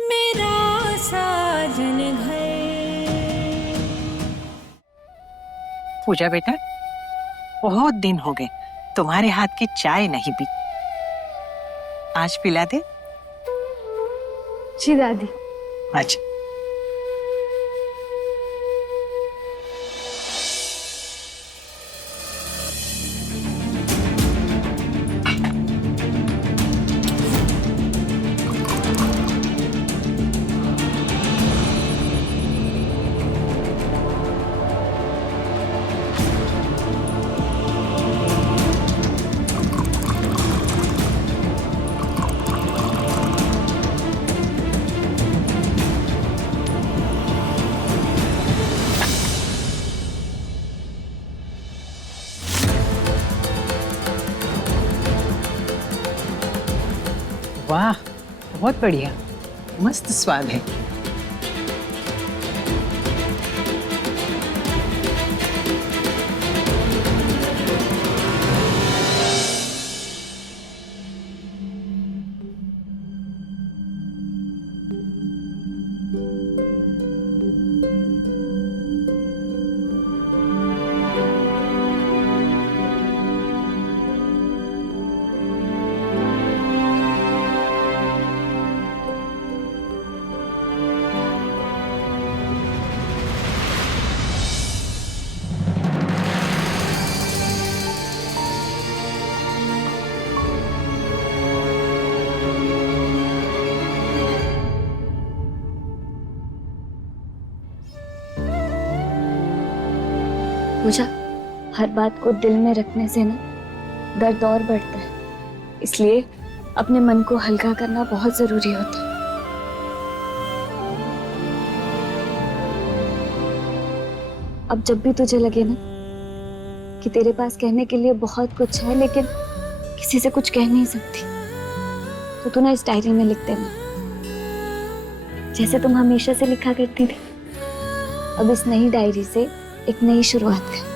मेरा साजन घर। पूजा बेटा, बहुत दिन हो गए तुम्हारे हाथ की चाय नहीं पी, आज पिला दे। जी दादी। अच्छा। वाह, बहुत बढ़िया, मस्त स्वाद है। पूजा, हर बात को दिल में रखने से ना दर्द और बढ़ता है, इसलिए अपने मन को हल्का करना बहुत जरूरी होता है। अब जब भी तुझे लगे ना कि तेरे पास कहने के लिए बहुत कुछ है लेकिन किसी से कुछ कह नहीं सकती, तो तू ना इस डायरी में लिख देना, जैसे तुम हमेशा से लिखा करती थी। अब इस नई डायरी से एक नई शुरुआत कर।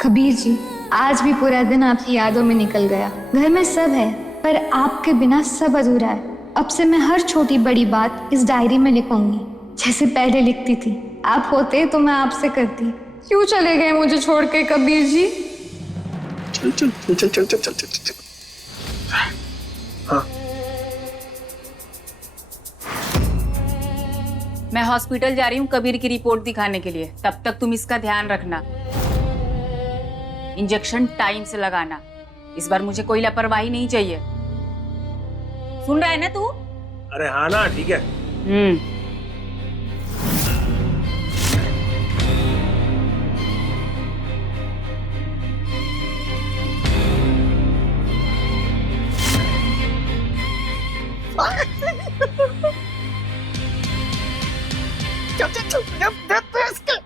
कबीर जी, आज भी पूरा दिन आपकी यादों में निकल गया। घर में सब है पर आपके बिना सब अधूरा है। अब से मैं हर छोटी बड़ी बात इस डायरी में लिखूंगी, जैसे पहले लिखती थी। आप होते तो मैं आपसे करती। क्यों चले गए मुझे छोड़ के कबीर जी? चल चल चल चल चल चल चल चल चल। हाँ। मैं हॉस्पिटल जा रही हूँ कबीर की रिपोर्ट दिखाने के लिए, तब तक तुम इसका ध्यान रखना। इंजेक्शन टाइम से लगाना, इस बार मुझे कोई लापरवाही नहीं चाहिए। सुन रहा है ना तू? अरे हाँ ना, ठीक है। चल चल चल, दे इसके।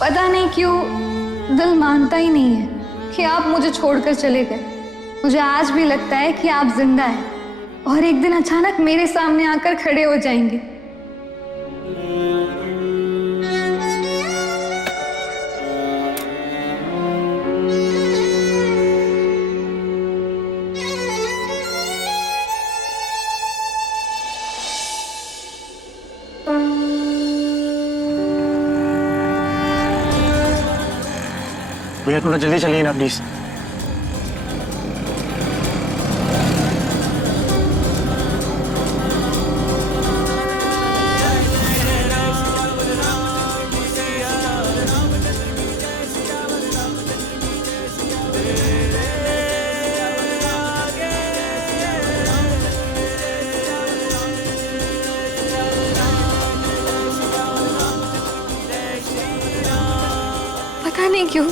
पता नहीं क्यों दिल मानता ही नहीं है कि आप मुझे छोड़कर चले गए। मुझे आज भी लगता है कि आप जिंदा हैं और एक दिन अचानक मेरे सामने आकर खड़े हो जाएंगे। भैया थोड़ा जल्दी चलिए ना प्लीज। नहीं क्यों,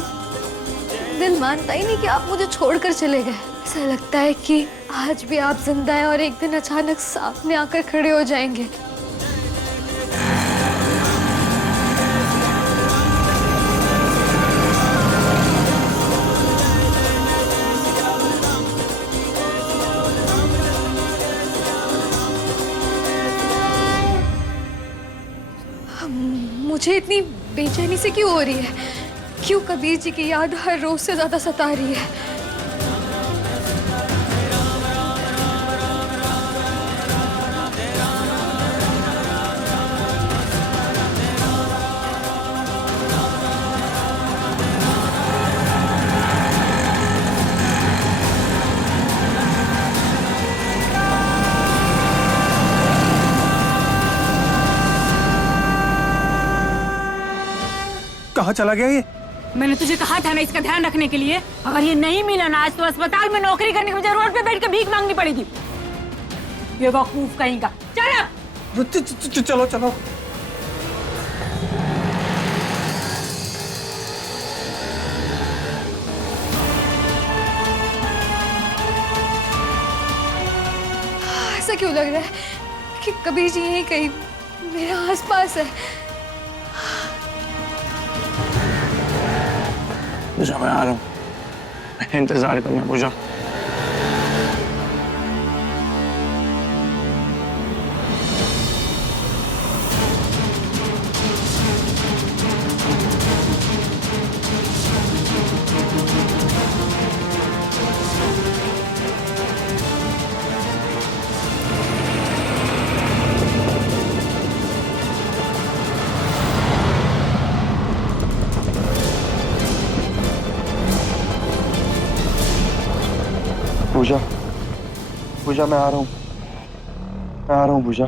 दिल मानता ही नहीं कि आप मुझे छोड़कर चले गए। ऐसा लगता है कि आज भी आप जिंदा हैं और एक दिन अचानक सामने आकर खड़े हो जाएंगे। मुझे इतनी बेचैनी से क्यों हो रही है? क्यों कबीर जी की याद हर रोज से ज्यादा सता रही है? कहाँ चला गया ये? मैंने तुझे कहा था ना इसका ध्यान रखने के लिए। अगर ये नहीं मिला ना आज तो अस्पताल में नौकरी करने के बजाय रोड पे बैठ के भीख मांगनी पड़ेगी। बेवकूफ कहीं का। चल अब। चलो चलो। ऐसा क्यों लग रहा है कि कबीर जी यहीं कहीं मेरे आसपास है? पूजा मैं आ रहा हूँ, इंतजार करना पूजा। पूजा, पूजा मैं आ रहा हूँ, मैं आ रहा हूँ पूजा।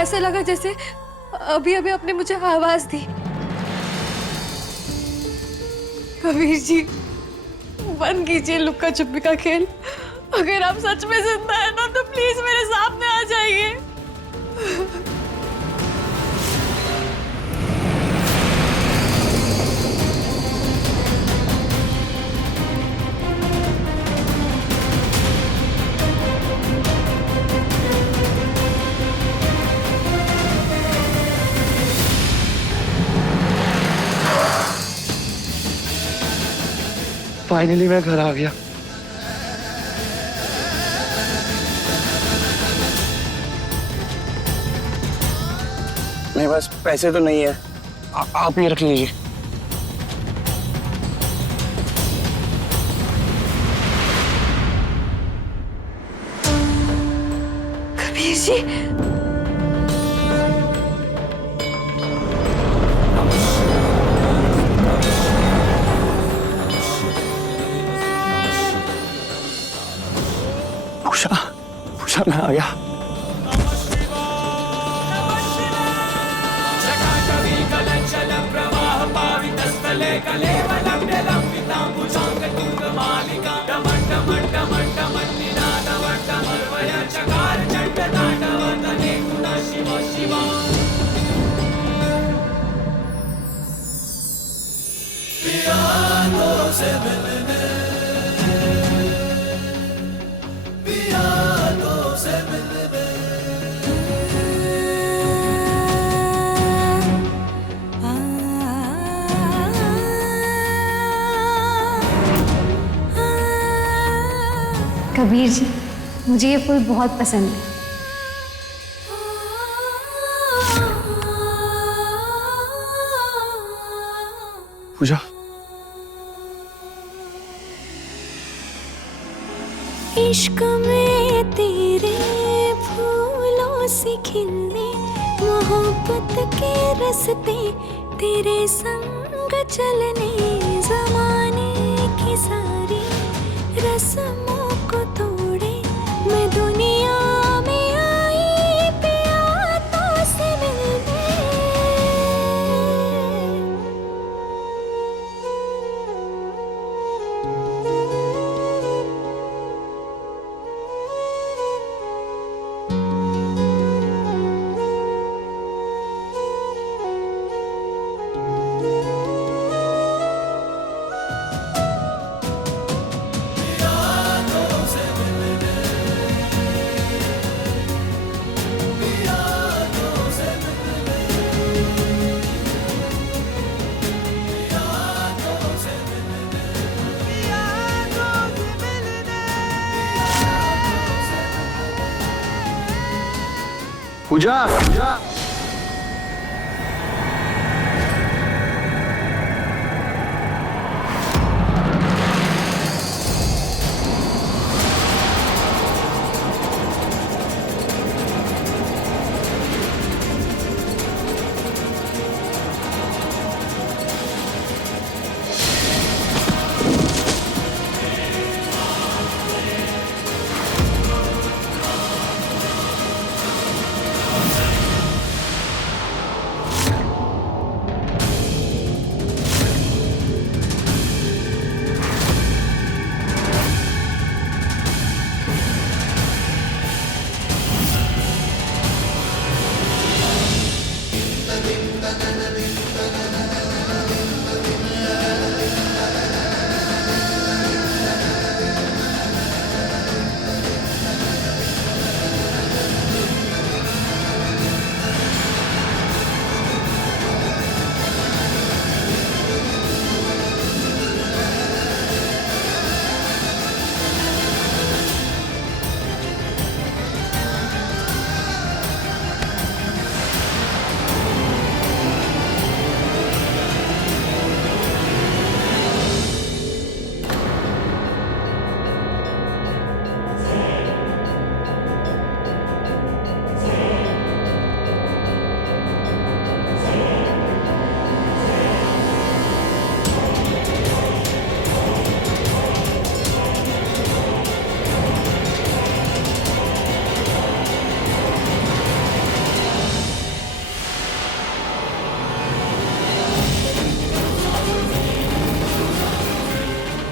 ऐसा लगा जैसे अभी अभी आपने मुझे आवाज दी। कबीर जी, बंद कीजिए लुक्का छुपी का खेल। अगर आप सच में जिंदा है ना तो प्लीज मेरे सामने आ जाइए। फाइनली मैं घर आ गया। मेरे पास पैसे तो नहीं है, आप ही रख लीजिए। कबीर जी, पूजा, पूजा मैं आ गया। कबीर जी, मुझे ये फूल बहुत पसंद है। पूजा, इश्क में तेरे फूलों से खिलने, मोहब्बत के रास्ते तेरे संग चलने, जमाने की सारी रस्मों को तोड़े मैं दुनिया में आई प्यासों से मिलने। पूजा पूजा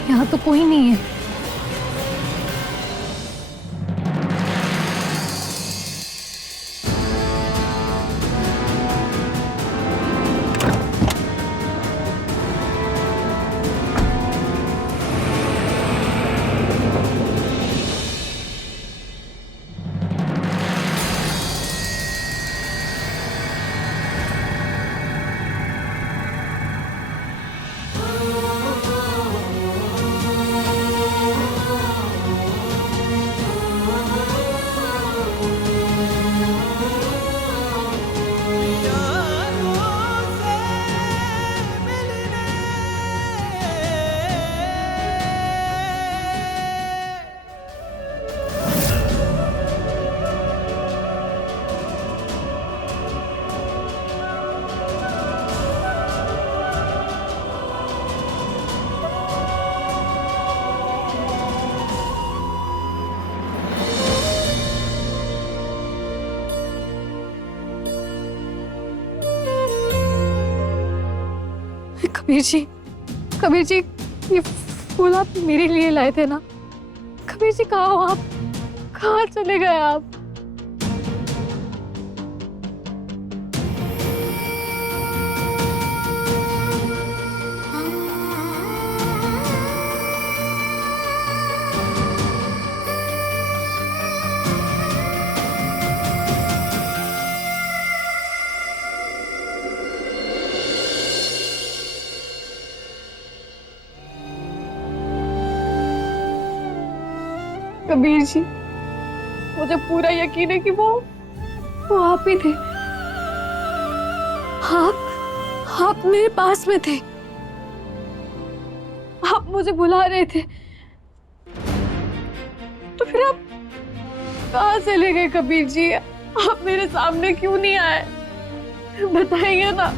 यहाँ तो कोई नहीं है। कबीर जी, ये फूल आप मेरे लिए लाए थे ना? कबीर जी कहाँ हो आप? कहाँ चले गए आप? कबीर जी, मुझे पूरा यकीन है कि वो आप ही थे। आप मेरे पास में थे। आप मुझे बुला रहे थे। तो फिर आप कहाँ चले गए कबीर जी? आप मेरे सामने क्यों नहीं आए? बताइए ना।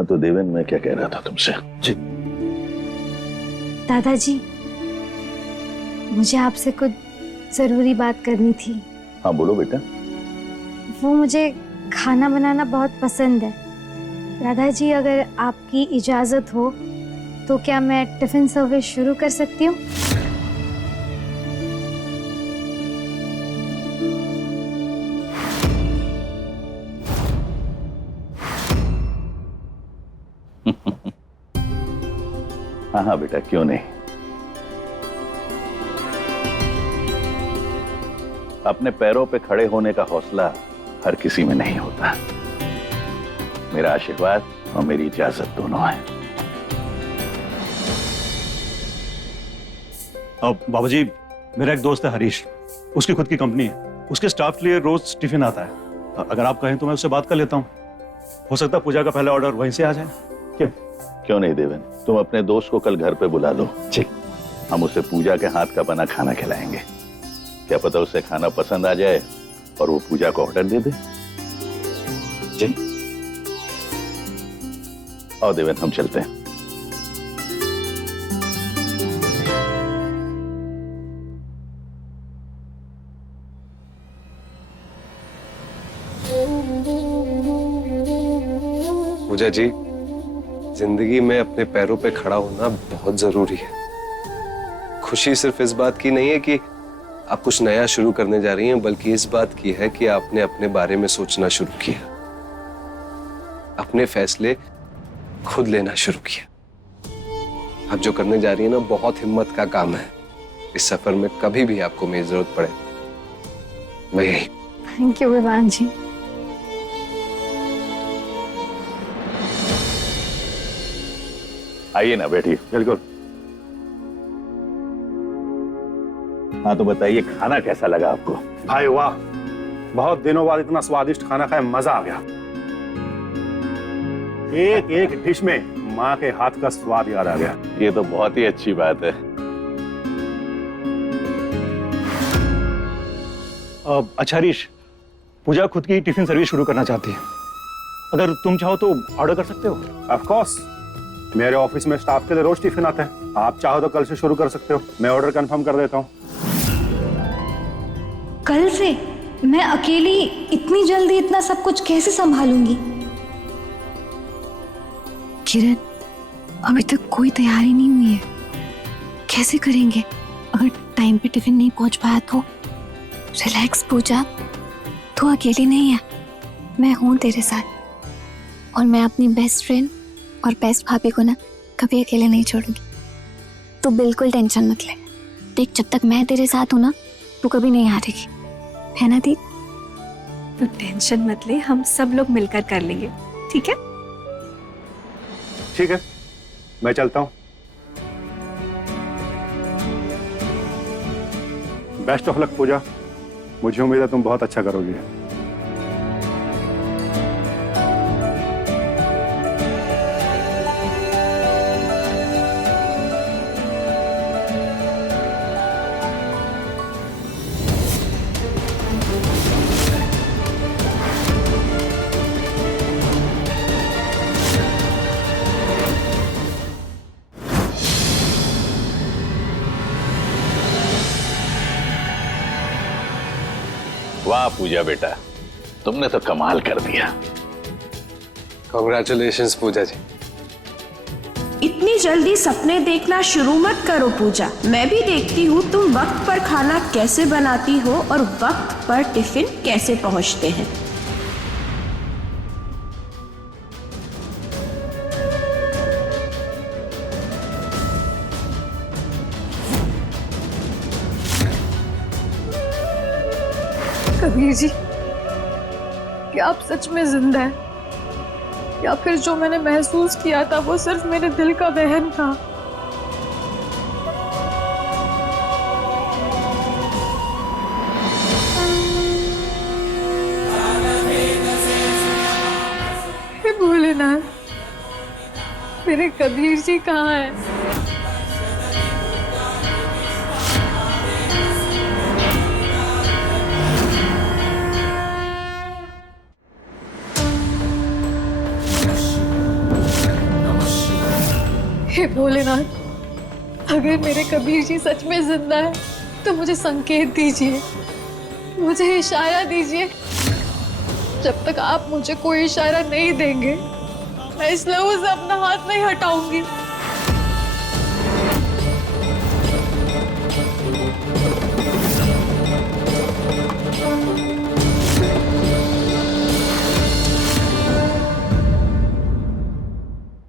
हाँ तो देवेन, मैं क्या कह रहा था तुमसे? जी दादाजी, मुझे आपसे कुछ जरूरी बात करनी थी। हाँ बोलो बेटा। वो मुझे खाना बनाना बहुत पसंद है। दादाजी, अगर आपकी इजाजत हो तो क्या मैं टिफिन सर्विस शुरू कर सकती हूँ? हाँ हाँ बेटा, क्यों नहीं। अपने पैरों पे खड़े होने का हौसला हर किसी में नहीं होता। मेरा आशीर्वाद और मेरी इजाजत दोनों है। अब बाबूजी, मेरा एक दोस्त है हरीश, उसकी खुद की कंपनी है, उसके स्टाफ के लिए रोज टिफिन आता है। अगर आप कहें तो मैं उससे बात कर लेता हूँ। हो सकता है पूजा का पहला ऑर्डर वहीं से आ जाए। क्यों नहीं देवेन, तुम अपने दोस्त को कल घर पे बुला लो। जी। हम उसे पूजा के हाथ का बना खाना खिलाएंगे। क्या पता उसे खाना पसंद आ जाए और वो पूजा को ऑर्डर दे दे। जी। और देवेन, हम चलते हैं। पूजा जी, जिंदगी में अपने पैरों पे खड़ा होना बहुत जरूरी है। खुशी सिर्फ इस बात की नहीं है कि आप कुछ नया शुरू करने जा रही हैं, बल्कि इस बात की है कि आपने अपने बारे में सोचना शुरू किया, अपने फैसले खुद लेना शुरू किया। आप जो करने जा रही हैं ना, बहुत हिम्मत का काम है। इस सफर में कभी भी आपको मेरी जरूरत पड़े, मैं यही। थैंक यू विवान जी। आइए ना, बैठिए। बिल्कुल। हाँ तो बताइए, खाना कैसा लगा आपको? भाई वाह, बहुत दिनों बाद इतना स्वादिष्ट खाना खाया, मजा आ गया। एक एक डिश में माँ के हाथ का स्वाद याद आ गया। ये तो बहुत ही अच्छी बात है। अच्छा हरीश, पूजा खुद की टिफिन सर्विस शुरू करना चाहती है। अगर तुम चाहो तो ऑर्डर कर सकते हो। ऑफ कोर्स, मेरे ऑफिस में स्टाफ के लिए रोज टिफिन आता है। आप चाहो तो कल से शुरू कर सकते हो। मैं ऑर्डर कंफर्म कर देता हूँ। कल से? मैं अकेली इतनी जल्दी इतना सब कुछ कैसे संभालूंगी? किरण, अभी तक कोई तैयारी नहीं हुई है, कैसे करेंगे? अगर टाइम पे टिफिन नहीं पहुंच पाया तो? रिलैक्स पूजा, तू अकेली नहीं है, मैं हूं तेरे साथ। और मैं अपनी बेस्ट फ्रेंड और बेस्ट भाभी को ना कभी अकेले नहीं छोड़ूंगी। तू बिल्कुल टेंशन मत ले। देख, जब तक मैं तेरे साथ हूं ना, तू कभी नहीं हारेगी, है ना दी? तू टेंशन मत ले, हम सब लोग मिलकर कर लेंगे, ठीक है? ठीक है, मैं चलता हूँ। बेस्ट ऑफ लक पूजा, मुझे उम्मीद है तुम बहुत अच्छा करोगी। वाह पूजा बेटा, तुमने तो कमाल कर दिया। कॉन्ग्रेचुलेशंस पूजा जी। इतनी जल्दी सपने देखना शुरू मत करो पूजा। मैं भी देखती हूँ तुम वक्त पर खाना कैसे बनाती हो और वक्त पर टिफिन कैसे पहुँचते हैं। कबीर जी, क्या आप सच में जिंदा हैं? या फिर जो मैंने महसूस किया था वो सिर्फ मेरे दिल का वहम था? हे भोलेनाथ, मेरे कबीर जी कहाँ हैं? हे भोलेनाथ, अगर मेरे कबीर जी सच में जिंदा है तो मुझे संकेत दीजिए, मुझे इशारा दीजिए। जब तक आप मुझे कोई इशारा नहीं देंगे मैं इस लहू से अपना हाथ नहीं हटाऊंगी।